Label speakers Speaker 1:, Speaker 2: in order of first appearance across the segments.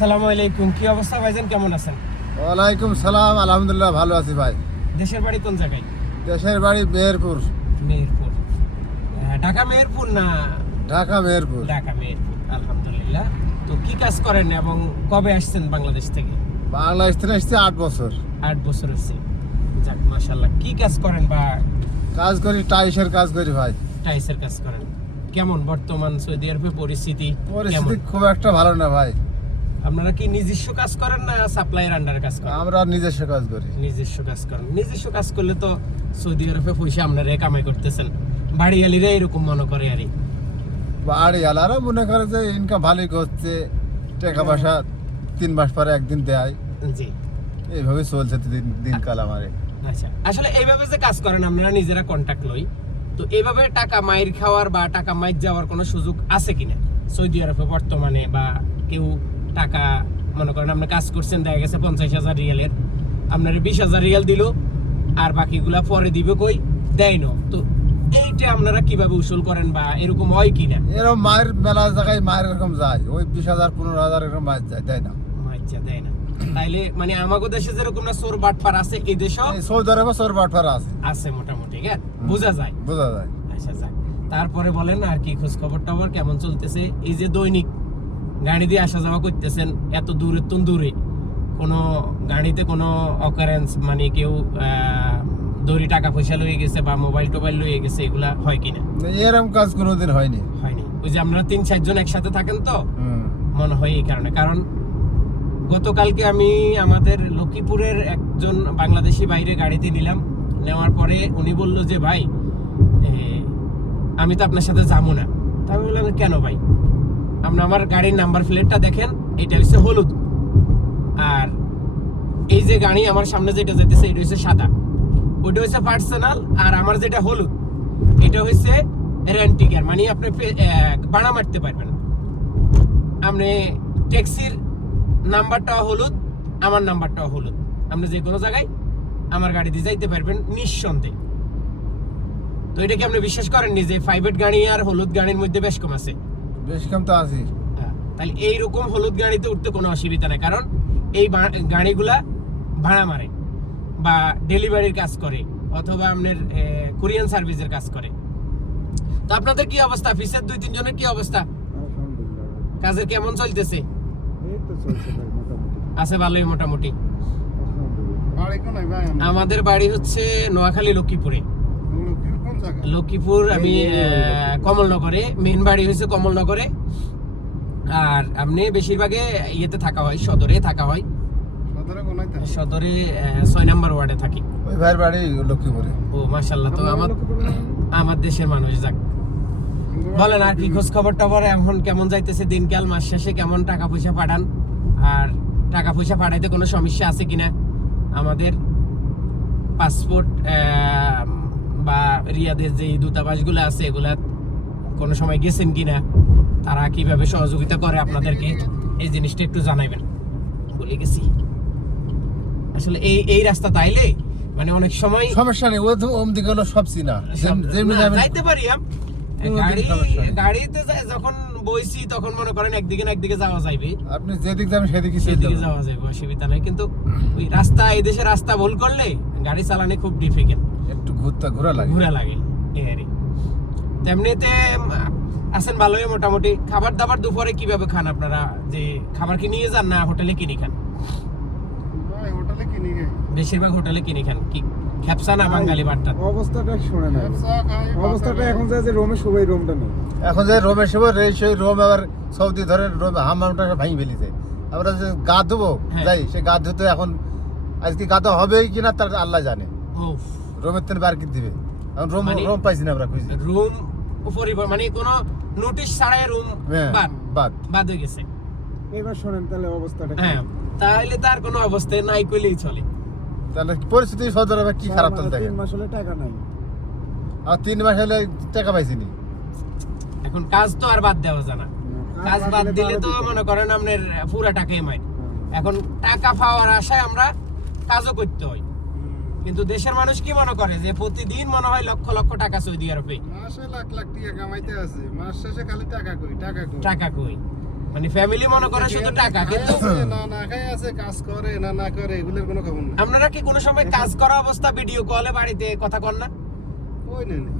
Speaker 1: আসসালামু আলাইকুম। কি অবস্থা ভাইজান? কেমন আছেন?
Speaker 2: ওয়ালাইকুম সালাম। আলহামদুলিল্লাহ ভালো আছি ভাই।
Speaker 1: দেশের বাড়ি কোন জায়গায়?
Speaker 2: দেশের বাড়ি মেহেরপুর।
Speaker 1: মেহেরপুর। ঢাকা মেহেরপুর না
Speaker 2: ঢাকা মেহেরপুর।
Speaker 1: ঢাকা মেহেরপুর। আলহামদুলিল্লাহ। তো কি কাজ করেন এবং কবে আসছেন বাংলাদেশ থেকে?
Speaker 2: বাংলাদেশ থেকে এসেছি আট বছর।
Speaker 1: আট বছর হচ্ছে। যাক মাশাল্লাহ কি কাজ করেন বা
Speaker 2: কাজ করি টাইসের কাজ করি ভাই।
Speaker 1: টাইসের কাজ করেন। কেমন বর্তমান সৌদি আরবের পরিস্থিতি?
Speaker 2: পরিস্থিতি খুব একটা ভালো না ভাই।
Speaker 1: আপনারা কি নিজস্ব কাজ করেন না সাপ্লাইয়ের আন্ডারে কাজ করেন?
Speaker 2: আমরা নিজস্ব কাজ করি।
Speaker 1: নিজস্ব কাজ করেন। নিজস্ব কাজ করলে তো সৌদি আরবে পয়সা আপনারা কামাই করতেছেন। বাড়িয়ালিরা এরকম মনে করে আরই
Speaker 2: বাড়ি আলারা মনে করে যে ইনকাম ভালোই করছে টাকা পয়সা তিন মাস পরে একদিন দেয়।
Speaker 1: জি।
Speaker 2: এইভাবে চলছে দিন দিনকাল আমারে।
Speaker 1: আচ্ছা। আসলে এইভাবে যে কাজ করেন আপনারা নিজেরা কন্ট্যাক্ট লই। তো এইভাবে টাকা মাইর খাওয়ার বা টাকা মাইর যাওয়ার কোনো সুযোগ আছে কিনা? সৌদি আরবে বর্তমানে বা কেউ টাকা মনে করেন আপনি কাজ করছেন দেখা গেছে পঞ্চাশ হাজার রিয়ালের। আপনার বিশ হাজার রিয়াল দিল আর বাকিগুলা পরে দিবে কই? দেয় না। তো এইটা আপনারা কীভাবে উসুল করেন বা এরকম হয় কিনা?
Speaker 2: এরকম মায়ের মেলা জায়গায় মায়ের এরকম যায়। ওই বিশ হাজার পনেরো হাজার এরকম মাছ যায় তাই না।
Speaker 1: আচ্ছা দেয় না। তাইলে মানে আমাগো দেশে যেরকম না সোর বাটপার আছে এই
Speaker 2: এই সৌদি আরবে সৌর বাটফারা আছে।
Speaker 1: আছে মোটামুটি হ্যাঁ? বোঝা যায়।
Speaker 2: বোঝা যায়।
Speaker 1: আচ্ছা যাক। তারপরে বলেন আর কি খোঁজ খবর টবর কেমন চলতেছে? এই যে দৈনিক গাড়ি দিয়ে আসা যাওয়া করতেছেন এত দূরে তুন দূরে। কোনো গাড়িতে কোনো অকারেন্স মানে কেউ দড়ি টাকা পয়সা লয়ে গেছে বা মোবাইল টোবাইল লয়ে গেছে এগুলা হয় কিনা
Speaker 2: এরকম কাজ কোনোদিন হয়নি।
Speaker 1: হয়নি। ওই যে আপনারা তিন চারজন একসাথে থাকেন তো মনে হয় এই কারণে। কারণ গতকালকে আমি আমাদের লক্ষ্মীপুরের একজন বাংলাদেশি বাইরে গাড়িতে নিলাম। নেওয়ার পরে উনি বলল যে ভাই আমি তো আপনার সাথে যাব না। তা আমি বললাম কেন ভাই? আপনি আমার গাড়ির নাম্বার প্লেটটা দেখেন, এটা হচ্ছে হলুদ। আর এই যে গাড়ি আমার সামনে যেটা যেতেছে, এটা হচ্ছে সাদা। ওইটা হচ্ছে পার্সোনাল আর আমার যেটা হলুদ, এটা হচ্ছে রেন্টিকার মানে আপনি ভাড়া মারতে পারবেন। আপনি ট্যাক্সির নাম্বারটা হলুদ, আমার নাম্বারটাও হলুদ। আপনি যে কোনো জায়গায় আমার গাড়ি দিয়ে যাইতে পারবেন নিঃসন্দেহে। তো এটা কি আপনি বিশ্বাস করেননি যে প্রাইভেট গাড়ি আর হলুদ গাড়ির মধ্যে বেশ কম আছে?
Speaker 2: বেশ কম তো আছি
Speaker 1: হ্যাঁ, তাহলে এইরকম হলুদ গাড়িতে উঠতে কোনো অসুবিধা নেই কারণ এই গাড়িগুলা ভাড়া মারে বা ডেলিভারির কাজ করে অথবা আপনার কোরিয়ান সার্ভিসের কাজ করে। তো আপনাদের কি অবস্থা? অফিসের দুই তিনজনের কি অবস্থা? কাজের কেমন চলতেছে? আছে ভালোই মোটামুটি। আমাদের বাড়ি হচ্ছে নোয়াখালী লক্ষ্মীপুরে। লক্ষ্মীপুর আমি কমলনগরে মেন বাড়ি হয়েছে কমলনগরে। আর আপনি বেশিরভাগে ইয়েতে থাকা হয় সদরে থাকা হয়। সদরে ছয় নাম্বার ওয়ার্ডে থাকি।
Speaker 2: ওই ভাইয়ের বাড়ি লক্ষ্মীপুরে।
Speaker 1: ও মাশাল্লাহ তো আমার আমার দেশের মানুষ যাক। বলেন আর কি খোঁজ খবর টবর এখন কেমন যাইতেছে দিনকাল মাস শেষে কেমন টাকা পয়সা পাঠান? আর টাকা পয়সা পাঠাইতে কোনো সমস্যা আছে কিনা? আমাদের পাসপোর্ট বা রিয়াদের যে দূতাবাসগুলো আছে এগুলা কোনো সময় গেছেন কিনা তারা কীভাবে সহযোগিতা করে আপনাদেরকে এই জিনিসটা একটু জানাইবেন। বলে গেছি। আসলে এই এই রাস্তা তাইলে মানে অনেক সময়
Speaker 2: সমস্যা নেই ও তো ওম দিকে হলো সব চিনা
Speaker 1: যাইতে পারি গাড়ি গাড়িতে যখন বইছি তখন মনে করেন একদিকে না একদিকে যাওয়া যাইবে।
Speaker 2: আপনি যেদিক যাবেন সেদিকে
Speaker 1: সেদিকে যাওয়া যাবে অসুবিধা নাই। কিন্তু ওই রাস্তা এই দেশে রাস্তা ভুল করলে গাড়ি চালানো খুব ডিফিকাল্ট
Speaker 2: ঘুরতে ঘোরা লাগে।
Speaker 1: ঘোরা লাগে এই আর তেমনিতে আছেন ভালোই মোটামুটি। খাবার দাবার দুপুরে কীভাবে খান আপনারা? যে খাবার কি নিয়ে যান না হোটেলে কিনে খান? বেশিরভাগ হোটেলে কিনে খান। কি খেপসা না বাঙালি বাট্টা?
Speaker 3: অবস্থাটা শোনে না অবস্থাটা এখন যা যে রোমে সবাই রোমটা নেই।
Speaker 2: এখন যে রোমে সেবো রে সেই রোম আবার সৌদি ধরে রোম হামামটা ভাঙি ফেলিছে। আমরা যে গা ধুবো
Speaker 1: হ্যাঁ।
Speaker 2: যাই সে গা ধুতে এখন আজকে গা ধোয়া হবে কিনা তার আল্লাহ জানে।
Speaker 1: উফ।
Speaker 2: রোমের তেন বার কি দিবে। এখন রোম
Speaker 1: মানে-
Speaker 2: রোম পাইছি না আমরা খুঁজি
Speaker 1: রুম উপরে মানে কোনো নোটিশ ছাড়াই রুম
Speaker 2: হ্যাঁ,
Speaker 1: বাদ
Speaker 2: বাদ।
Speaker 1: বাদ হয়ে গেছে।
Speaker 3: এবার শোনেন তাহলে অবস্থাটা
Speaker 1: হ্যাঁ তাহলে তার কোনো অবস্থায় নাই কইলেই চলে।
Speaker 2: তাহলে পরিস্থিতি সৌদি আরবে কি খারাপ চলতে
Speaker 3: মাস, তিন মাস হলে টাকা নাই।
Speaker 2: আর তিন মাস হলে টাকা পাইছি নি
Speaker 1: এখন কাজ তো আর বাদ দেওয়া যায় না। কাজ বাদ দিলে তো মনে করেন আপনার পুরা টাকাই মাইন
Speaker 3: হবে।
Speaker 1: এখন টাকা পাওয়ার আশায় আমরা কাজও করতে হয়। কিন্তু দেশের মানুষ কি মনে করে যে প্রতিদিন মনে হয় লক্ষ লক্ষ টাকা সৌদি আরবে?
Speaker 4: মাসে লাখ লাখ টাকা কামাইতে আছে। মাস শেষে খালি টাকা কই? টাকা কই?
Speaker 1: টাকা কই? মানে ফ্যামিলি মনে করে শুধু টাকা কিন্তু
Speaker 3: না না খাই আছে কাজ করে না না করে এগুলোর কোনো খবর না
Speaker 1: আপনারা কি কোনো সময় কাজ করা অবস্থা ভিডিও কলে বাড়িতে কথা কন না?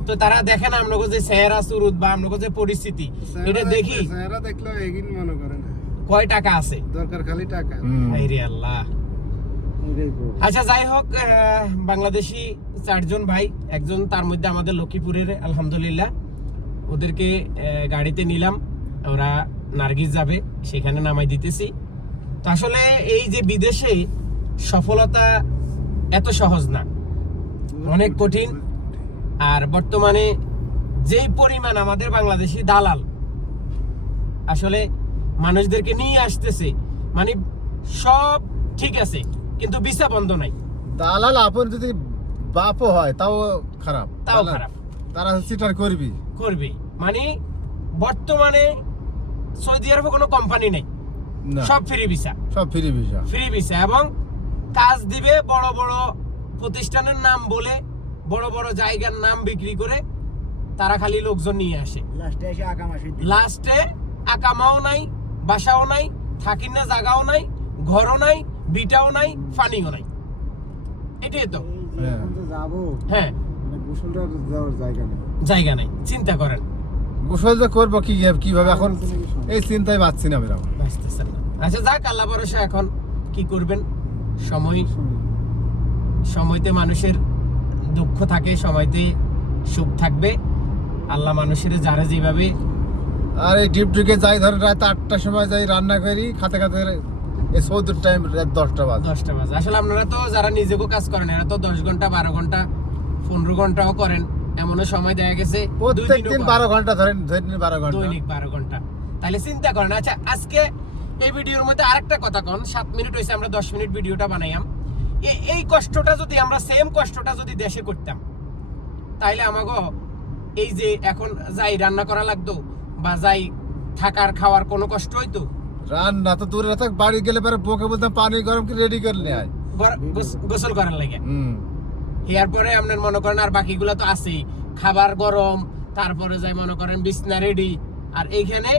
Speaker 1: তো তারা দেখে না আমরা যে চেহারা সুরুত বা আমরা যে পরিস্থিতি? এটা দেখি।
Speaker 3: চেহারা দেখলেও এগিন মনে করে না।
Speaker 1: কয় টাকা আছে?
Speaker 3: দরকার খালি টাকা।
Speaker 2: হুম।
Speaker 1: আল্লাহ। আচ্ছা যাই হোক বাংলাদেশি চারজন ভাই, একজন তার মধ্যে আমাদের লক্ষ্মীপুরের, আলহামদুলিল্লাহ। ওদেরকে গাড়িতে নিলাম, ওরা নার্গিস যাবে, সেখানে নামাই দিতেছি। তো আসলে এই যে বিদেশে সফলতা এত সহজ না। অনেক কঠিন। আর বর্তমানে যেই পরিমাণ আমাদের বাংলাদেশি দালাল আসলে মানুষদেরকে নিয়ে আসতেছে মানে সব ঠিক আছে। কিন্তু ভিসা বন্ধ নাই।
Speaker 2: দালাল আপন যদি বাপও হয় তাও খারাপ।
Speaker 1: তাও খারাপ।
Speaker 2: তারা সিটার করবি।
Speaker 1: করবে। মানে বর্তমানে সৌদি আরবে কোনো কোম্পানি নেই। সব ফ্রি ভিসা
Speaker 2: সব ফ্রি ভিসা
Speaker 1: ফ্রি ভিসা এবং কাজ দিবে বড় বড় প্রতিষ্ঠানের নাম বলে বড় বড় জায়গার নাম বিক্রি করে তারা খালি লোকজন নিয়ে আসে।
Speaker 3: লাস্টে এসে আকাম আসি
Speaker 1: লাস্টে আকামাও নাই বাসাও নাই থাকির না জায়গাও নাই ঘরও নাই বিটাও নাই ফানিও নাই। এটাই তো।
Speaker 2: হ্যাঁ।
Speaker 3: যাব।
Speaker 1: হ্যাঁ।
Speaker 3: মানে গোসলটা যাওয়ার জায়গা নেই।
Speaker 1: জায়গা নেই চিন্তা করেন।
Speaker 2: গোসল যে করব কি কীভাবে এখন এই চিন্তায় পাচ্ছি না বেরাম
Speaker 1: বাঁচতেছেন না। আচ্ছা যাক আল্লাহ ভরসা এখন কি করবেন? সময় সময়তে মানুষের দুঃখ থাকে সময়তে সুখ থাকবে। আল্লাহ মানুষের যারা যেভাবে
Speaker 2: আর এই ডিপ ঢুকে যাই ধরে রাত আটটার সময় যাই রান্না করি খাতে খাতে এই চৌদ্দ টাইম রাত দশটা বাজে।
Speaker 1: দশটা বাজে। আসলে আপনারা তো যারা নিজেকেও কাজ করেন এরা তো দশ ঘণ্টা বারো ঘণ্টা পনেরো ঘন্টাও করেন। এমনও সময় দেখা গেছে
Speaker 2: প্রত্যেক দিন বারো ঘণ্টা ধরেন ধরে বারো ঘণ্টা।
Speaker 1: দৈনিক বারো ঘণ্টা। তাহলে চিন্তা করেন আচ্ছা আজকে এই ভিডিওর মধ্যে আরেকটা কথা কন। সাত মিনিট হয়েছে আমরা দশ মিনিট ভিডিওটা বানাইলাম এই কষ্টটা যদি আমরা সেম কষ্টটা যদি দেশে করতাম তাইলে আমাকে এই যে এখন যাই রান্না করা লাগতো বা যাই থাকার খাওয়ার কোনো কষ্ট হইতো
Speaker 2: রান্না তো দূরে থাক বাড়ি গেলে পরে বকে বলতাম পানি গরম কি রেডি করলে আয়।
Speaker 1: গোসল করার লাগে।
Speaker 2: হুম।
Speaker 1: এর পরে আপনার মনে করেন আর বাকিগুলো তো আছেই। খাবার গরম তারপরে যাই মনে করেন বিছনা রেডি আর এইখানে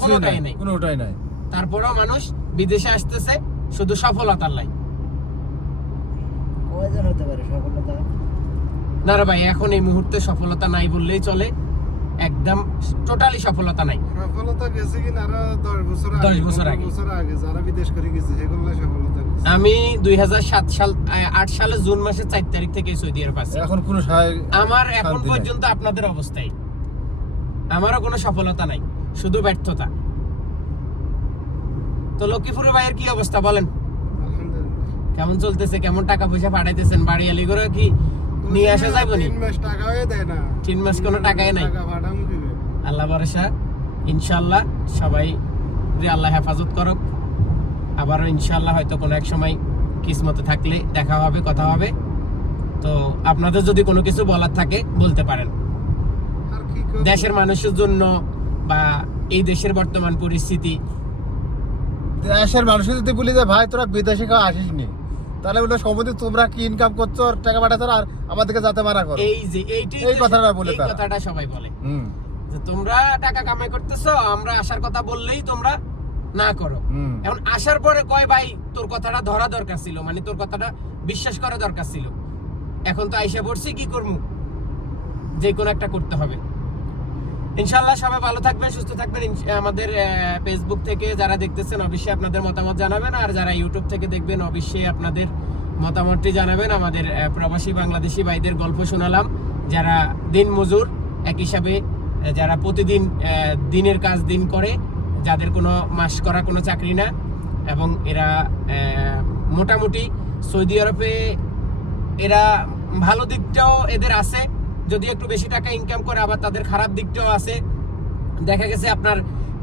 Speaker 1: কোনোটাই
Speaker 2: নাই। কোনোটাই নাই।
Speaker 1: তারপরেও মানুষ বিদেশে আসতেছে শুধু সফলতার লাই।
Speaker 3: কয়জন হতে পারে সফলতা?
Speaker 1: না রে ভাই এখন এই মুহূর্তে সফলতা নাই বললেই চলে। একদম টোটালি সফলতা নাই।
Speaker 3: সফলতা গেছে কিনা আরও দশ বছর
Speaker 1: দশ বছর আগে।
Speaker 3: বছর আগে যারা বিদেশ করে গেছে সেগুলো সফলতা গেছে।
Speaker 1: আমি দুই সাত সাল আট সালে জুন মাসের চার তারিখ থেকে সৌদি আরব আছি।
Speaker 2: এখন কোনো
Speaker 1: আমার এখন পর্যন্ত আপনাদের অবস্থায় আমারও কোনো সফলতা নাই শুধু ব্যর্থতা। তো লক্ষ্মীপুর ভাইয়ের কি অবস্থা বলেন?
Speaker 3: আলহামদুলিল্লাহ।
Speaker 1: কেমন চলতেছে? কেমন টাকা পয়সা পাঠাইতেছেন? বাড়ি আলি করে কি নিয়ে আসা যাবে নি?
Speaker 3: তিন মাস টাকাও দেয় না।
Speaker 1: তিন মাস কোনো টাকাই নাই? আল্লাহ ভরসা। ইনশাল্লাহ সবাই যে আল্লাহ হেফাজত করুক। আবারও ইনশাল্লাহ হয়তো কোনো এক সময় কিসমতে থাকলে দেখা হবে কথা হবে। তো আপনাদের যদি কোনো কিছু বলার থাকে বলতে পারেন? দেশের মানুষের জন্য বা এই দেশের বর্তমান পরিস্থিতি।
Speaker 2: দেশের মানুষকে যদি বলি যে ভাই তোরা বিদেশে কেউ আসিস নি তাহলে তোমরা কি ইনকাম করছ টাকা পাঠাচ্ছ আর আমাদেরকে যাতে মারা করো।
Speaker 1: এই যে এইটি
Speaker 2: এই কথাটা বলে
Speaker 1: এই কথাটা সবাই বলে।
Speaker 2: হুম।
Speaker 1: যে তোমরা টাকা কামাই করতেছো আমরা আসার কথা বললেই তোমরা না করো। এখন আসার পরে কয় ভাই তোর কথাটা ধরা দরকার ছিল মানে তোর কথাটা বিশ্বাস করা দরকার ছিল। এখন তো আইসা পড়ছি কি করব যে কোনো একটা করতে হবে। ইনশাল্লাহ সবাই ভালো থাকবেন, সুস্থ থাকবেন। আমাদের ফেসবুক থেকে যারা দেখতেছেন, অবশ্যই আপনাদের মতামত জানাবেন। আর যারা ইউটিউব থেকে দেখবেন, অবশ্যই আপনাদের মতামতটি জানাবেন। আমাদের প্রবাসী বাংলাদেশি ভাইদের গল্প শোনালাম। যারা দিন মজুর, এক হিসাবে যারা প্রতিদিন দিনের কাজ দিন করে, যাদের কোনো মাস করা কোনো চাকরি না, এবং এরা মোটামুটি সৌদি আরবে, এরা ভালো দিকটাও এদের আছে। যদি একটু বেশি টাকা ইনকাম করে, আবার তাদের খারাপ দিকটাও আছে। দেখা গেছে আপনার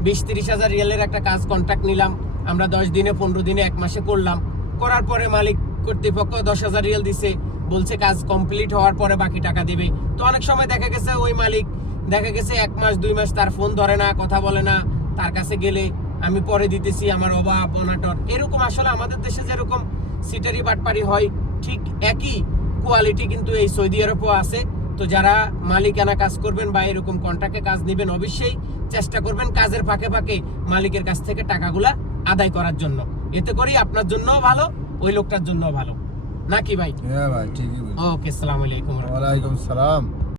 Speaker 1: বিশ তিরিশ হাজার রিয়ালের একটা কাজ কন্ট্রাক্ট নিলাম, আমরা দশ দিনে, পনেরো দিনে, এক মাসে করলাম। করার পরে মালিক কর্তৃপক্ষ দশ হাজার রিয়াল দিছে, বলছে কাজ কমপ্লিট হওয়ার পরে বাকি টাকা দেবে। তো অনেক সময় দেখা গেছে ওই মালিক, দেখা গেছে এক মাস, দুই মাস তার ফোন ধরে না, কথা বলে না, তার কাছে গেলে আমি পরে দিতেছি আমার অভাব অনাটন এরকম আসলে আমাদের দেশে যেরকম সিটারি বাটপারি হয়, ঠিক একই কোয়ালিটি কিন্তু এই সৌদি আরবও আছে। তো যারা মালিকানা কাজ করবেন বা এরকম কন্ট্রাক্টে কাজ নেবেন অবশ্যই চেষ্টা করবেন কাজের ফাঁকে ফাঁকে মালিকের কাছ থেকে টাকাগুলা আদায় করার জন্য। এতে করেই আপনার জন্যও ভালো ওই লোকটার জন্যও ভালো। নাকি ভাই?
Speaker 2: হ্যাঁ ভাই ঠিকই
Speaker 1: ওকে আসসালামু আলাইকুম।
Speaker 2: ওয়ালাইকুম সালাম।